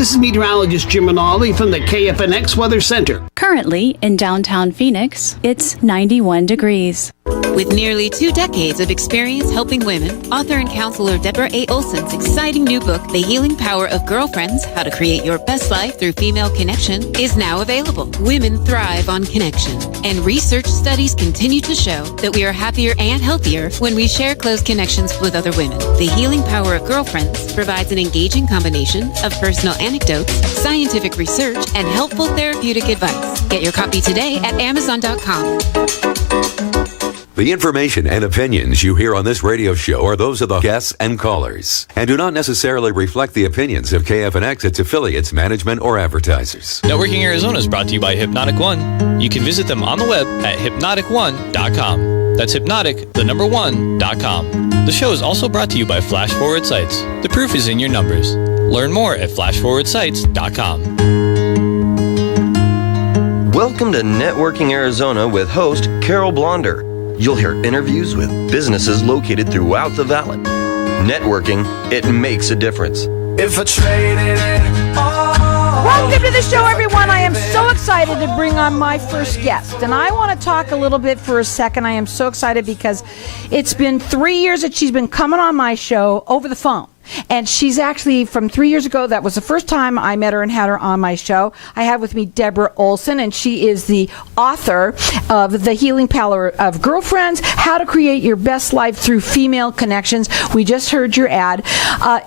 This is meteorologist Jim Minaldi from the KFNX Weather Center. Currently, in downtown Phoenix, it's 91 degrees. With nearly 2 decades of experience helping women, author and counselor Deborah Olson's exciting new book, The Healing Power of Girlfriends, How to Create Your Best Life Through Female Connection, is now available. Women thrive on connection, and research studies continue to show that we are happier and healthier when we share close connections with other women. The Healing Power of Girlfriends provides an engaging combination of personal anecdotes, scientific research, and helpful therapeutic advice. Get your copy today at Amazon.com. The information and opinions you hear on this radio show are those of the guests and callers and do not necessarily reflect the opinions of KFNX, its affiliates, management, or advertisers. Networking Arizona is brought to you by Hypnotic One. You can visit them on the web at hypnotic1.com. That's hypnotic1.com. The show is also brought to you by Flash Forward Sites. The proof is in your numbers. Learn more at flashforwardsites.com. Welcome to Networking Arizona with host Carol Blonder. You'll hear interviews with businesses located throughout the valley. Networking, it makes a difference. If I traded it all. Welcome to the show, everyone. I am so excited to bring on my first guest. And I want to talk a little bit for a second. I am so excited because it's been 3 years that she's been coming on my show over the phone. And she's actually from 3 years ago. That was the first time I met her and had her on my show. I have with me Deborah Olson, and she is the author of The Healing Power of Girlfriends, How to Create Your Best Life Through Female Connections. We just heard your ad.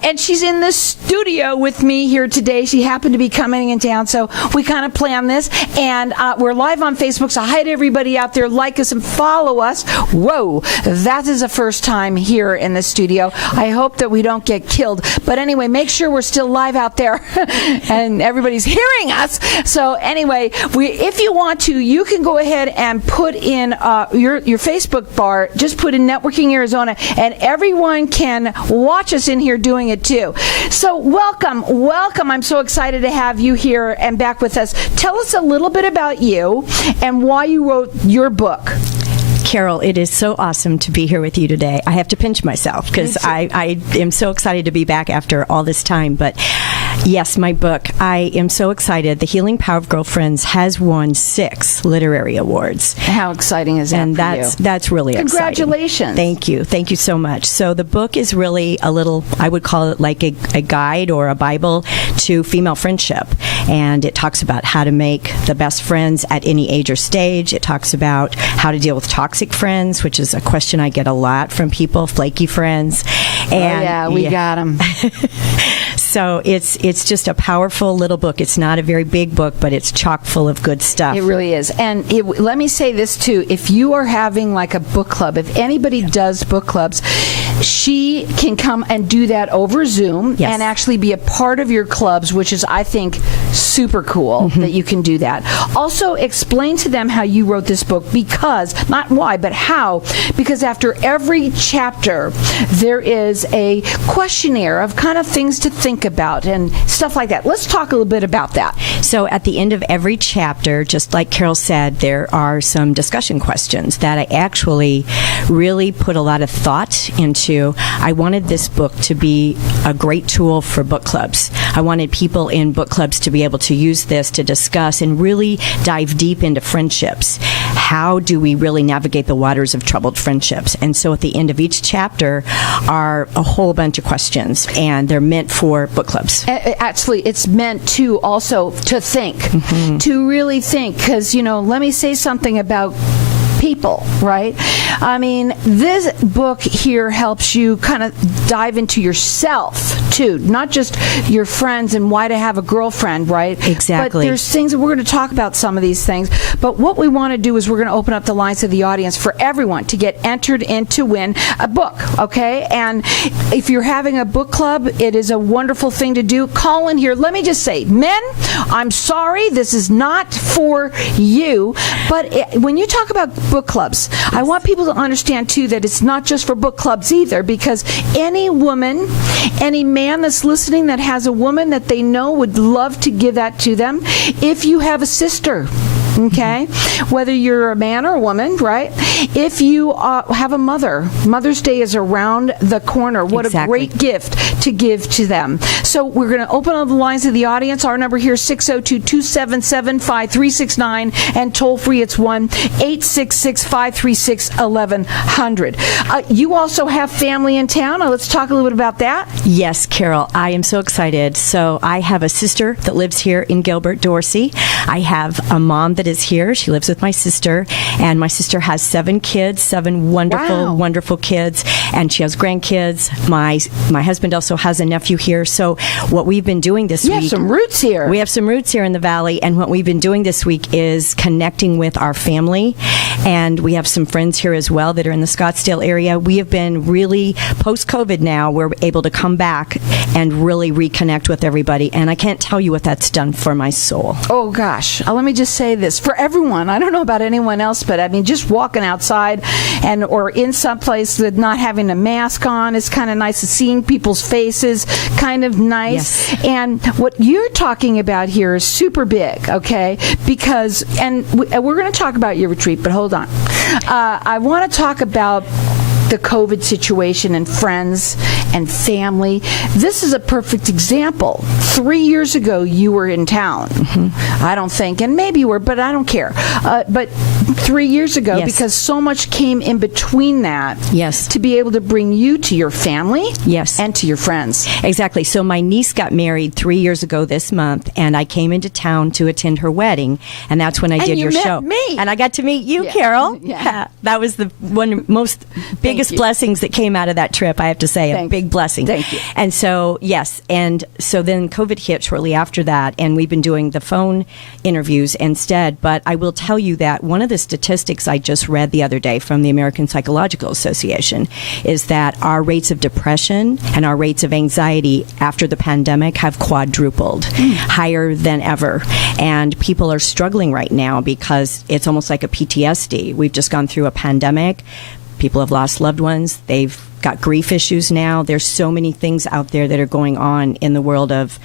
And she's in the studio with me here today. She happened to be coming in town, so we kind of planned this. And we're live on Facebook, so hi to everybody out there. Like us and follow us. Whoa, that is the first time here in the studio. I hope that we don't get killed. But anyway, make sure we're still live out there and everybody's hearing us. So anyway, if you want to, you can go ahead and put in your Facebook bar, just put in Networking Arizona, and everyone can watch us in here doing it too. So welcome. I'm so excited to have you here and back with us. Tell us a little bit about you and why you wrote your book. Carol, it is so awesome to be here with you today. I have to pinch myself because I am so excited to be back after all this time. But yes, my book, I am so excited. The Healing Power of Girlfriends has won 6 literary awards. How exciting is that and for you? That's really exciting. Congratulations. Thank you. Thank you so much. So the book is really a little, I would call it like a guide or a Bible to female friendship. And it talks about how to make the best friends at any age or stage. It talks about how to deal with toxic friends, which is a question I get a lot from people, flaky friends. And, we got them. So it's just a powerful little book. It's not a very big book, but it's chock full of good stuff. It really is. And let me say this too. If you are having like a book club, if anybody does book clubs, she can come and do that over Zoom and actually be a part of your clubs, which is, I think, super cool that you can do that. Also, explain to them how you wrote this book, because, not why, but how, because after every chapter, there is a questionnaire of kind of things to think about and stuff like that. Let's talk a little bit about that. So at the end of every chapter, just like Carol said, there are some discussion questions that I actually really put a lot of thought into. I wanted this book to be a great tool for book clubs. I wanted people in book clubs to be able to use this to discuss and really dive deep into friendships. How do we really navigate the waters of troubled friendships? And so at the end of each chapter are a whole bunch of questions, and they're meant for book clubs. Actually, it's meant to also to think, to really think, because, let me say something about people, right? I mean, this book here helps you kind of dive into yourself, too, not just your friends and why to have a girlfriend, right? Exactly. But there's things that we're going to talk about, some of these things. But what we want to do is we're going to open up the lines to the audience for everyone to get entered in to win a book, okay? And if you're having a book club, it is a wonderful thing to do. Call in here. Let me just say, men, I'm sorry, this is not for you. But when you talk about book clubs, I want people to understand, too, that it's not just for book clubs either, because any woman, any man that's listening that has a woman that they know would love to give that to them, if you have a sister, Okay? Whether you're a man or a woman, right? If you have a mother, Mother's Day is around the corner. What a great gift to give to them. So we're going to open up the lines of the audience. Our number here is 602-277-5369, and toll free it's 1-866-536-1100. You also have family in town. Let's talk a little bit about that. Yes, Carol, I am so excited. So I have a sister that lives here in Gilbert, Dorsey. I have a mom that is here. She lives with my sister, and my sister has 7 kids, 7 wonderful, wonderful kids, and she has grandkids. My husband also has a nephew here. So what we've been doing this week... You have some roots here. We have some roots here in the Valley, and what we've been doing this week is connecting with our family, and we have some friends here as well that are in the Scottsdale area. We have been really, post-COVID now, we're able to come back and really reconnect with everybody, and I can't tell you what that's done for my soul. Oh, gosh. Let me just say this. For everyone, I don't know about anyone else, but I mean, just walking outside or in some place with not having a mask on is kind of nice. Seeing people's faces, kind of nice. Yes. And what you're talking about here is super big, okay? Because, and we're going to talk about your retreat, but hold on. I want to talk about the COVID situation and friends and family. This is a perfect example. 3 years ago, you were in town. Mm-hmm. I don't think, and maybe you were, but I don't care. But 3 years ago, yes, because so much came in between that, yes, to be able to bring you to your family, yes, and to your friends. Exactly. So my niece got married 3 years ago this month, and I came into town to attend her wedding, and that's when I did your show. Me. And I got to meet you, Carol. Yeah. That was the one most biggest blessings that came out of that trip, I have to say. A big blessing. Thank you. And so, yes, and so then COVID hit shortly after that, and we've been doing the phone interviews instead. But I will tell you that one of the statistics I just read the other day from the American Psychological Association is that our rates of depression and our rates of anxiety after the pandemic have quadrupled, higher than ever. And people are struggling right now because it's almost like a PTSD. We've just gone through a pandemic. People have lost loved ones. They've got grief issues now. There's so many things out there that are going on in the world of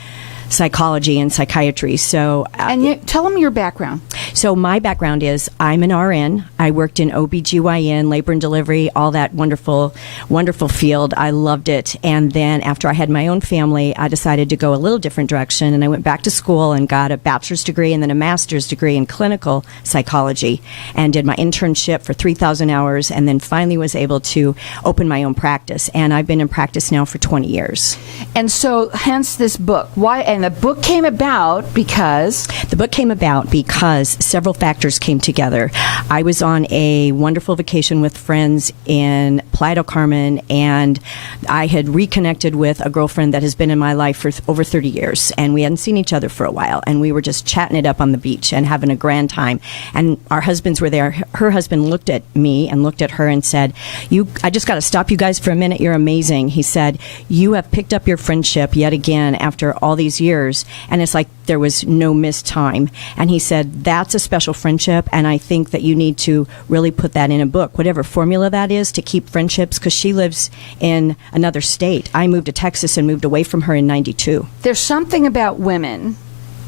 psychology and psychiatry. So, and tell them your background. So my background is I'm an RN. I worked in OBGYN, labor and delivery, all that wonderful, wonderful field. I loved it. And then after I had my own family, I decided to go a little different direction, and I went back to school and got a bachelor's degree and then a master's degree in clinical psychology, and did my internship for 3,000 hours, and then finally was able to open my own practice. And I've been in practice now for 20 years. And so hence this book. Why? And the book came about because? The book came about because several factors came together. I was on a wonderful vacation with friends in Playa del Carmen, and I had reconnected with a girlfriend that has been in my life for over 30 years, and we hadn't seen each other for a while, and we were just chatting it up on the beach and having a grand time. And our husbands were there. Her husband looked at me and looked at her and said, I just got to stop you guys for a minute. You're amazing. He said, you have picked up your friendship yet again after all these years, and it's like there was no missed time. And he said, that's a special friendship, and I think that you need to really put that in a book, whatever formula that is to keep friendships, because she lives in another state. I moved to Texas and moved away from her in 92. There's something about women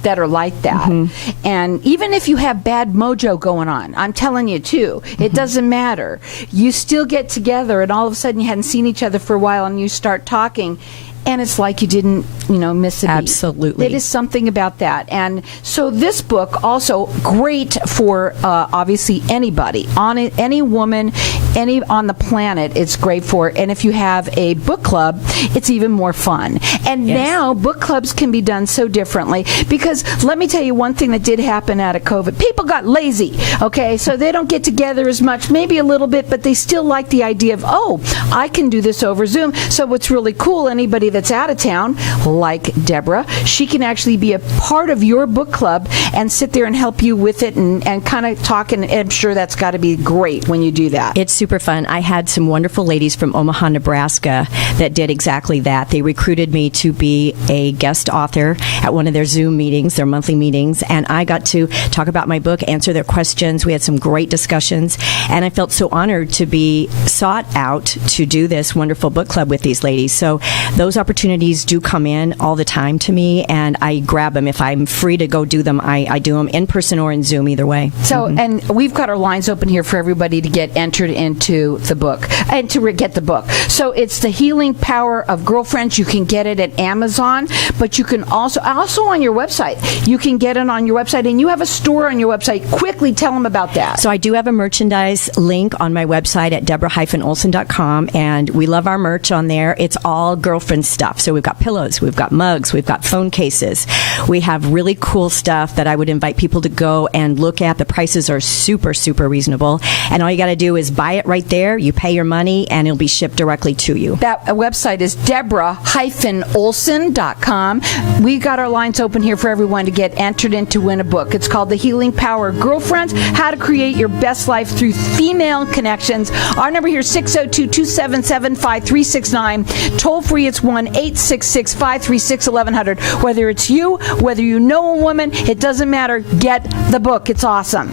that are like that. Mm-hmm. And even if you have bad mojo going on, I'm telling you too, it doesn't matter. You still get together, and all of a sudden you hadn't seen each other for a while, and you start talking, and it's like you didn't, miss a beat. Absolutely. It is something about that. And so this book also great for obviously anybody, any woman, any on the planet. It's great for. And if you have a book club, it's even more fun. And now book clubs can be done so differently, because let me tell you one thing that did happen out of COVID. People got lazy. Okay, so they don't get together as much, maybe a little bit, but they still like the idea of, I can do this over Zoom. So what's really cool, anybody that's out of town, like Deborah, she can actually be a part of your book club and sit there and help you with it and kind of talk, and I'm sure that's got to be great when you do that. It's super fun. I had some wonderful ladies from Omaha, Nebraska that did exactly that. They recruited me to be a guest author at one of their Zoom meetings, their monthly meetings, and I got to talk about my book, answer their questions. We had some great discussions, and I felt so honored to be sought out to do this wonderful book club with these ladies. So those opportunities do come in all the time to me, and I grab them. If I'm free to go do them, I do them in person or in Zoom, either way. So, and we've got our lines open here for everybody to get entered into the book and to get the book. So it's The Healing Power of Girlfriends. You can get it at Amazon, but you can also on your website. You can get it on your website, and you have a store on your website. Quickly tell them about that. So I do have a merchandise link on my website at Deborah-Olson.com, and we love our merch on there. It's all girlfriend stuff. So we've got pillows, we've got mugs, we've got phone cases. We have really cool stuff that I would invite people to go and look at. The prices are super, super reasonable. And all you got to do is buy it right there. You pay your money, and it'll be shipped directly to you. That website is Deborah-Olson.com. We got our lines open here for everyone to get entered in to win a book. It's called The Healing Power of Girlfriends, How to Create Your Best Life Through Female Connections. Our number here is 602-277-5369. Toll free, it's 1-866-536-1100. Whether it's you, whether you know a woman, it doesn't matter. Get the book. It's awesome.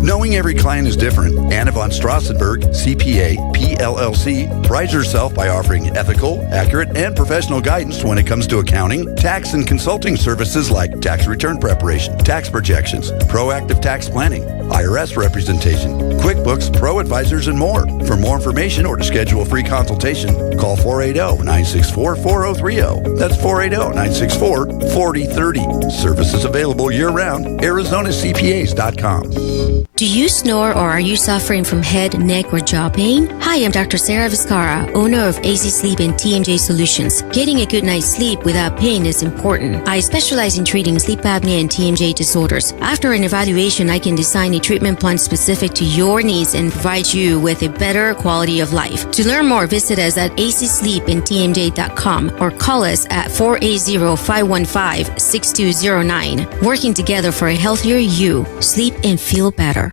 Knowing every client is different, Anna von Strassenberg, CPA, PLLC, prides herself by offering ethical, accurate, and professional guidance when it comes to accounting, tax, and consulting services like tax return preparation, tax projections, proactive tax planning, IRS representation, QuickBooks, Pro Advisors, and more. For more information or to schedule a free consultation, call 480-964-4030. That's 480-964-4030. Services available year-round. ArizonaCPAs.com. Do you snore or are you suffering from head, neck, or jaw pain? Hi, I'm Dr. Sarah Vizcara, owner of AC Sleep and TMJ Solutions. Getting a good night's sleep without pain is important. I specialize in treating sleep apnea and TMJ disorders. After an evaluation, I can design a treatment plan specific to your needs and provide you with a better quality of life. To learn more, visit us at acsleepandtmj.com or call us at 480-515-6209. Working together for a healthier you. Sleep and feel better.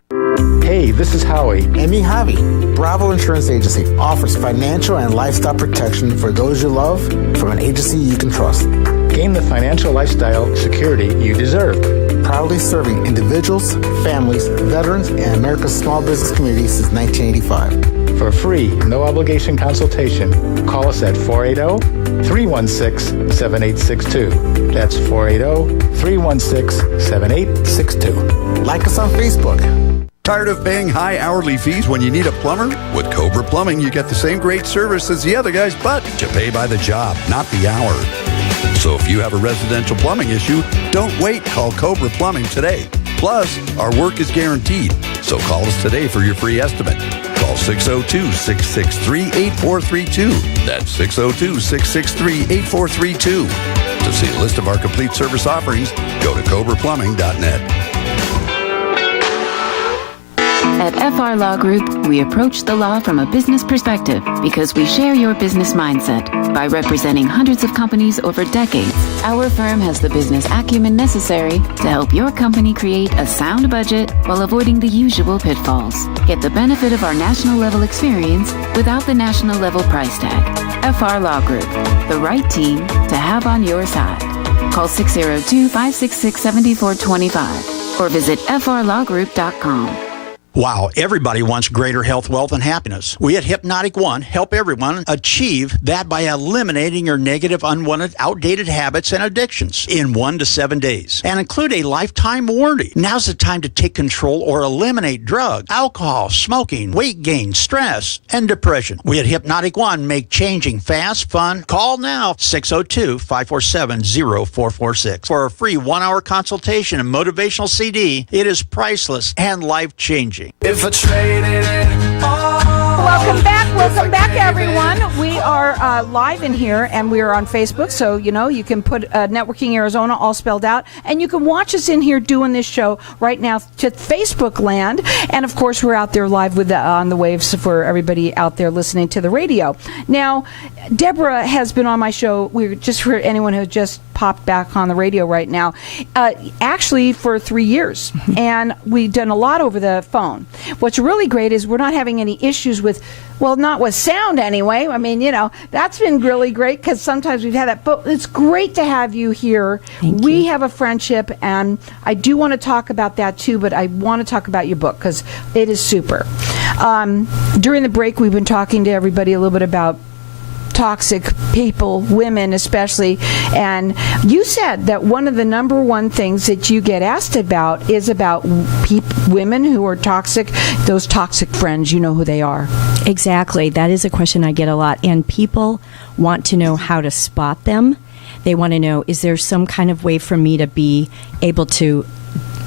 Hey, this is Howie. And me, Javi. Bravo Insurance Agency offers financial and lifestyle protection for those you love from an agency you can trust. Gain the financial lifestyle security you deserve. Proudly serving individuals, families, veterans, and America's small business community since 1985. For a free, no-obligation consultation, call us at 480-316-7862. That's 480-316-7862. Like us on Facebook. Tired of paying high hourly fees when you need a plumber? With Cobra Plumbing, you get the same great service as the other guys, but you pay by the job, not the hour. So if you have a residential plumbing issue, don't wait. Call Cobra Plumbing today. Plus, our work is guaranteed. So call us today for your free estimate. Call 602-663-8432. That's 602-663-8432. To see a list of our complete service offerings, go to cobraplumbing.net. At FR Law Group, we approach the law from a business perspective because we share your business mindset. By representing hundreds of companies over decades, our firm has the business acumen necessary to help your company create a sound budget while avoiding the usual pitfalls. Get the benefit of our national level experience without the national level price tag. FR Law Group, the right team to have on your side. Call 602-566-7425 or visit frlawgroup.com. Wow, everybody wants greater health, wealth, and happiness. We at Hypnotic One help everyone achieve that by eliminating your negative, unwanted, outdated habits and addictions in 1 to 7 days and include a lifetime warranty. Now's the time to take control or eliminate drugs, alcohol, smoking, weight gain, stress, and depression. We at Hypnotic One make changing fast, fun. Call now, 602-547-0446 for a free 1-hour consultation and motivational CD. It is priceless and life-changing. If I traded it all. Welcome back, everyone. We are live in here, and we are on Facebook, so you can put Networking Arizona all spelled out, and you can watch us in here doing this show right now to Facebook land, and of course we're out there live with on the waves for everybody out there listening to the radio. Now, Deborah has been on my show. We just for anyone who just popped back on the radio right now, actually for 3 years. And we've done a lot over the phone. What's really great is we're not having any issues with, well, not with sound anyway. I mean, that's been really great because sometimes we've had that. But it's great to have you here. We have a friendship, and I do want to talk about that too, but I want to talk about your book because it is super. During the break, we've been talking to everybody a little bit about toxic people, women especially, and you said that one of the number one things that you get asked about is about women who are toxic, those toxic friends. You know who they are. Exactly. That is a question I get a lot, and people want to know how to spot them. They want to know, is there some kind of way for me to be able to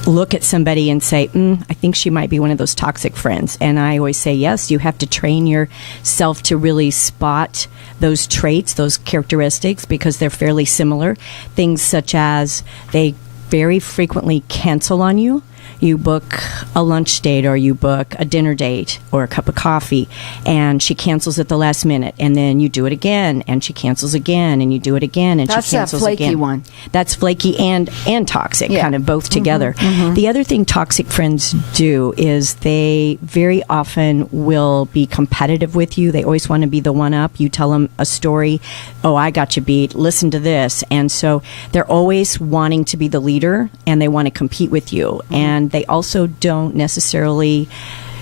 look at somebody and say, I think she might be one of those toxic friends? And I always say, yes, you have to train yourself to really spot those traits, those characteristics, because they're fairly similar. Things such as they very frequently cancel on you. You book a lunch date or you book a dinner date or a cup of coffee, and she cancels at the last minute, and then you do it again, and she cancels again, and you do it again, and that's she cancels again. That's a flaky one. That's flaky and toxic, kind of both together. The other thing toxic friends do is they very often will be competitive with you. They always want to be the one-up. You tell them a story, oh, I got you beat, listen to this. And so they're always wanting to be the leader, and they want to compete with you. And they also don't necessarily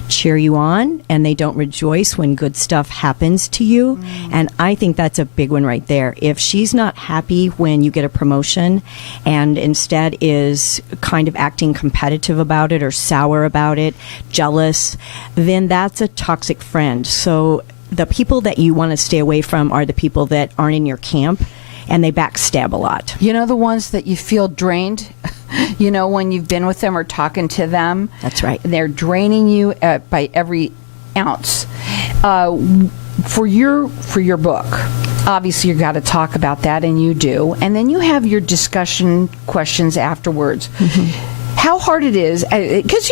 cheer you on, and they don't rejoice when good stuff happens to you. And I think that's a big one right there. If she's not happy when you get a promotion and instead is kind of acting competitive about it or sour about it, jealous, then that's a toxic friend. So the people that you want to stay away from are the people that aren't in your camp, and they backstab a lot. You know, the ones that you feel drained, when you've been with them or talking to them. That's right. They're draining you by every ounce. For your book, obviously you've got to talk about that, and you do. And then you have your discussion questions afterwards. How hard it is, because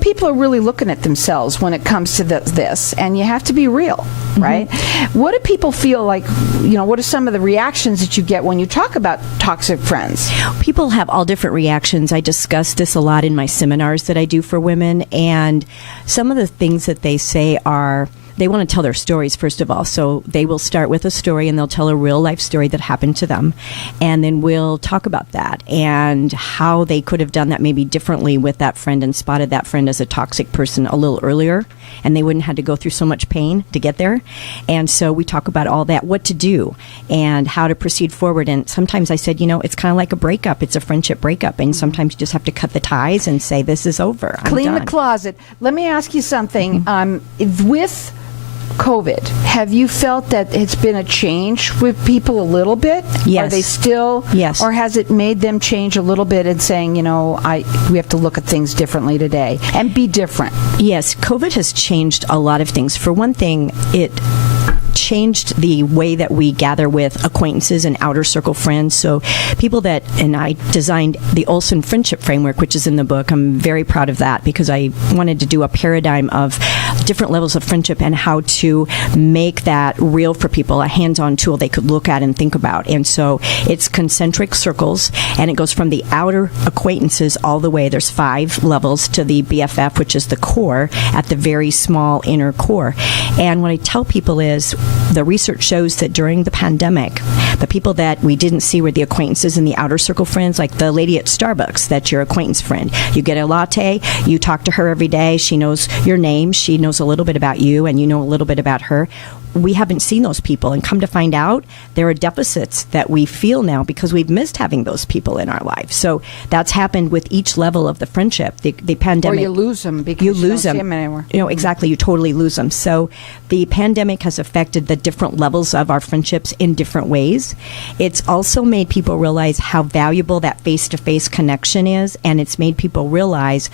people are really looking at themselves when it comes to this, and you have to be real, right? What do people feel like? What are some of the reactions that you get when you talk about toxic friends? People have all different reactions. I discuss this a lot in my seminars that I do for women, and some of the things that they say are, they want to tell their stories, first of all. So they will start with a story, and they'll tell a real life story that happened to them. And then we'll talk about that and how they could have done that maybe differently with that friend and spotted that friend as a toxic person a little earlier. And they wouldn't have to go through so much pain to get there. And so we talk about all that, what to do and how to proceed forward. And sometimes I said, it's kind of like a breakup. It's a friendship breakup. And sometimes you just have to cut the ties and say, this is over. I'm Clean done. the closet. Let me ask you something. With COVID, have you felt that it's been a change with people a little bit? Yes. Are they still? Yes. Or has it made them change a little bit and saying, we have to look at things differently today and be different? Yes, COVID has changed a lot of things. For one thing, it changed the way that we gather with acquaintances and outer circle friends. So people that, and I designed the Olson Friendship Framework, which is in the book. I'm very proud of that because I wanted to do a paradigm of different levels of friendship and how to make that real for people, a hands-on tool they could look at and think about. And so it's concentric circles, and it goes from the outer acquaintances all the way. There's 5 levels to the BFF, which is the core, at the very small inner core. And what I tell people is the research shows that during the pandemic, the people that we didn't see were the acquaintances and the outer circle friends, like the lady at Starbucks, that's your acquaintance friend. You get a latte, you talk to her every day, she knows your name, she knows a little bit about you, and you know a little bit about her. We haven't seen those people, and come to find out, there are deficits that we feel now because we've missed having those people in our lives. So that's happened with each level of the friendship. The pandemic, or you lose them because you don't lose see them them anymore. Exactly. You totally lose them. So the pandemic has affected the different levels of our friendships in different ways. It's also made people realize how valuable that face-to-face connection is, and it's made people realize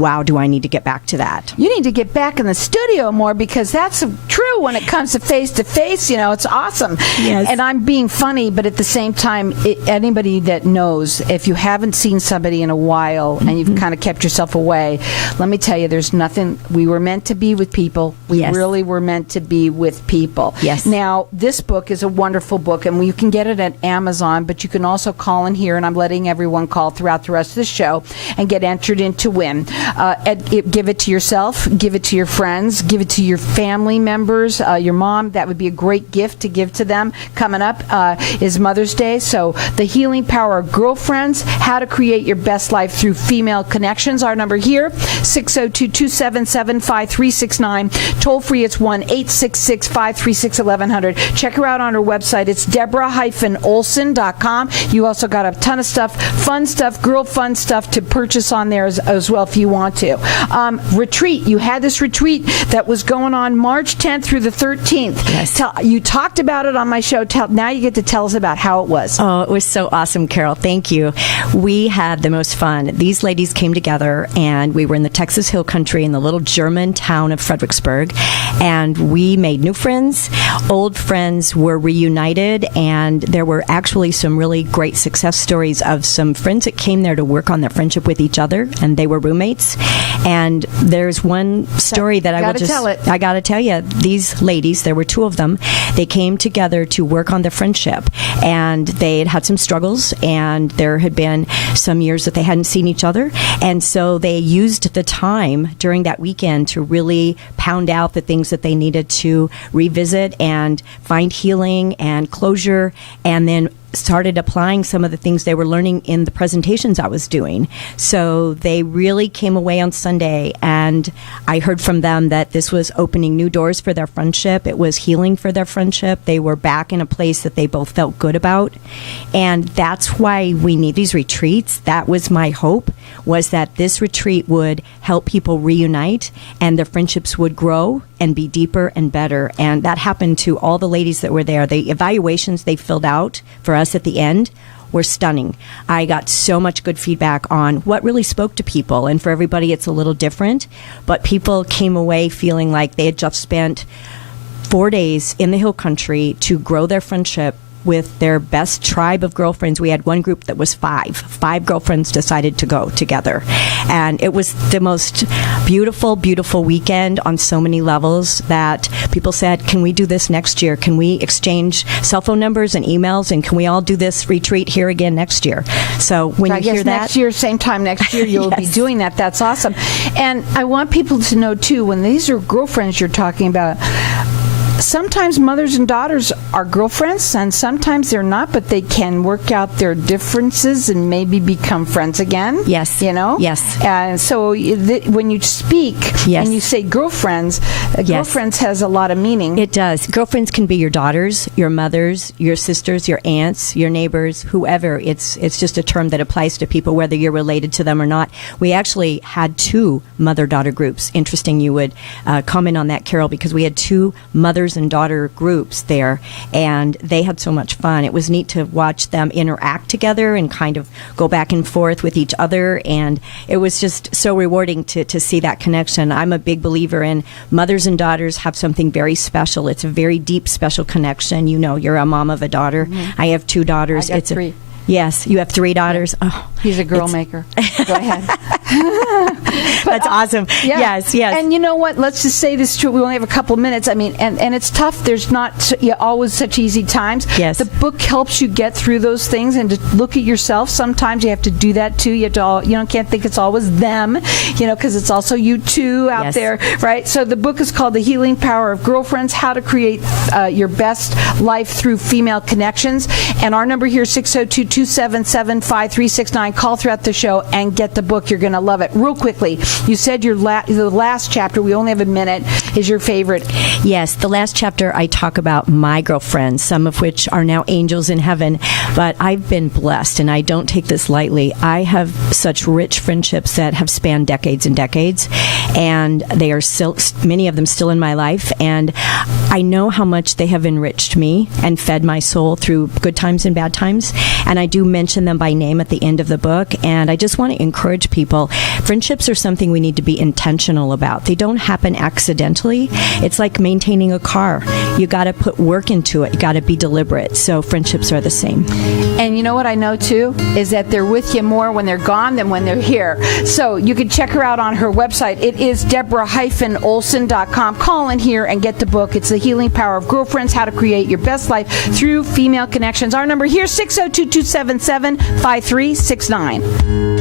wow, do I need to get back to that? You need to get back in the studio more, because that's true when it comes to face-to-face. It's awesome. Yes. And I'm being funny, but at the same time, anybody that knows, if you haven't seen somebody in a while and you've kind of kept yourself away, let me tell you, there's nothing. We were meant to be with people. We really were meant to be with people. Yes. Now, this book is a wonderful book, and you can get it at Amazon, but you can also call in here, and I'm letting everyone call throughout the rest of the show and get entered in to win. Give it to yourself, give it to your friends, give it to your family members, your mom. That would be a great gift to give to them. Coming up is Mother's Day, so The Healing Power of Girlfriends, How to Create Your Best Life Through Female Connections. Our number here, 602-277-5369. Toll free, it's 1-866-536-1100. Check her out on her website. It's Deborah-Olson.com. You also got a ton of stuff, fun stuff, girl fun stuff to purchase on there as well if you want to. Retreat. You had this retreat that was going on March 10th through the 13th. Yes. You talked about it on my show. Now you get to tell us about how it was. Oh, it was so awesome, Carol. Thank you. We had the most fun. These ladies came together, and we were in the Texas Hill Country in the little German town of Fredericksburg, and we made new friends. Old friends were reunited, and there were actually some really great success stories of some friends that came there to work on their friendship with each other, and they were roommates. And there's one story that I got to tell you. These ladies, there were two of them, they came together to work on their friendship, and they had some struggles, and there had been some years that they hadn't seen each other, and so they used the time during that weekend to really pound out the things that they needed to revisit and find healing and closure, and then started applying some of the things they were learning in the presentations I was doing. So they really came away on Sunday, and I heard from them that this was opening new doors for their friendship. It was healing for their friendship. They were back in a place that they both felt good about. And that's why we need these retreats. That was my hope, was that this retreat would help people reunite and their friendships would grow and be deeper and better. And that happened to all the ladies that were there. The evaluations they filled out for us at the end were stunning. I got so much good feedback on what really spoke to people. And for everybody, it's a little different. But people came away feeling like they had just spent 4 days in the Hill Country to grow their friendship with their best tribe of girlfriends. We had one group that was five girlfriends decided to go together, and it was the most beautiful weekend on so many levels that people said, can we do this next year? Can we exchange cell phone numbers and emails, and can we all do this retreat here again next year? So when you hear that, next year, same time next year, you'll be doing that. That's awesome. And I want people to know too, when these are girlfriends you're talking about, sometimes mothers and daughters are girlfriends, and sometimes they're not, but they can work out their differences and maybe become friends again. Yes. Yes. And so when you speak and you say girlfriends, girlfriends has a lot of meaning. It does. Girlfriends can be your daughters, your mothers, your sisters, your aunts, your neighbors, whoever. It's just a term that applies to people, whether you're related to them or not. We actually had 2 mother-daughter groups. Interesting you would comment on that, Carol, because we had 2 mothers and daughter groups there, and they had so much fun. It was neat to watch them interact together and kind of go back and forth with each other, and it was just so rewarding to see that connection. I'm a big believer in mothers and daughters have something very special. It's a very deep, special connection. You know, you're a mom of a daughter. Mm-hmm. I have 2 daughters. I got 3. Yes, you have 3 daughters. Oh, he's a girl maker. Go ahead. That's awesome. Yeah. Yes. And you know what? Let's just say this true. We only have a couple minutes. I mean, and it's tough. There's not always such easy times. Yes. The book helps you get through those things and to look at yourself. Sometimes you have to do that too. You have to can't think it's always them, because it's also you too out there, right? So the book is called The Healing Power of Girlfriends: How to Create Your Best Life Through Female Connections. And our number here, 602-277-5369. Call throughout the show and get the book. You're going to love it. Real quickly, you said the last chapter, we only have a minute, is your favorite. Yes, the last chapter I talk about my girlfriends, some of which are now angels in heaven, but I've been blessed, and I don't take this lightly. I have such rich friendships that have spanned decades and decades, and they are still, many of them still in my life, and I know how much they have enriched me and fed my soul through good times and bad times, and I I do mention them by name at the end of the book. And I just want to encourage people. Friendships are something we need to be intentional about. They don't happen accidentally. It's like maintaining a car. You got to put work into it. You got to be deliberate. So friendships are the same. And you know what I know too is that they're with you more when they're gone than when they're here. So you can check her out on her website. It is Deborah-Olson.com. Call in here and get the book. It's The Healing Power of Girlfriends, How to Create Your Best Life Through Female Connections. Our number here, 602-277-5369.